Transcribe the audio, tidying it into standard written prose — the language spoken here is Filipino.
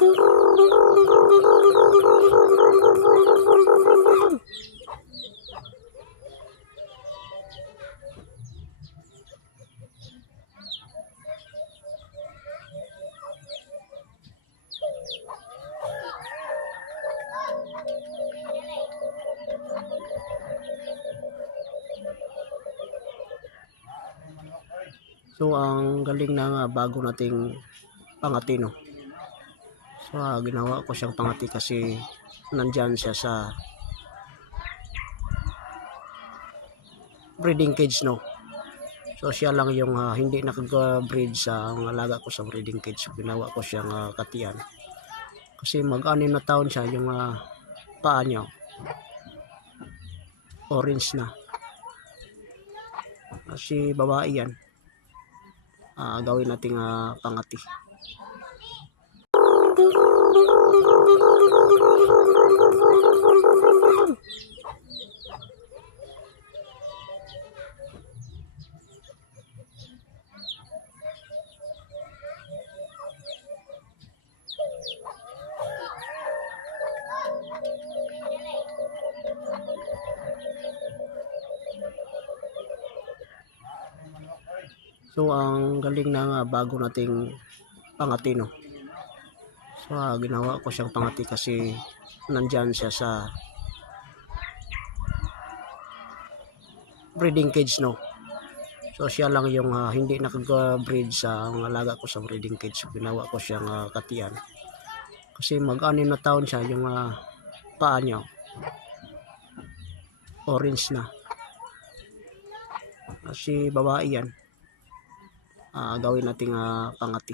So ang galing ng bago nating pangati, no. So ginawa ko siyang pangati kasi nandyan siya sa breeding cage, no. So siya lang yung hindi nakag-breed sa ang alaga ko sa breeding cage. So ginawa ko siyang katian kasi mag-anim na taon siya. Yung paa niya orange na kasi babae yan. Gawin nating pangati. So ang galing ng bago nating pangati, no. So ginawa ko siyang pangati kasi nandyan siya sa breeding cage, no. So siya lang yung hindi nakag-breed sa ang alaga ko sa breeding cage. So ginawa ko siyang katian kasi mag-anim na taon siya. Yung paa niya orange na kasi babae yan. Gawin nating pangati.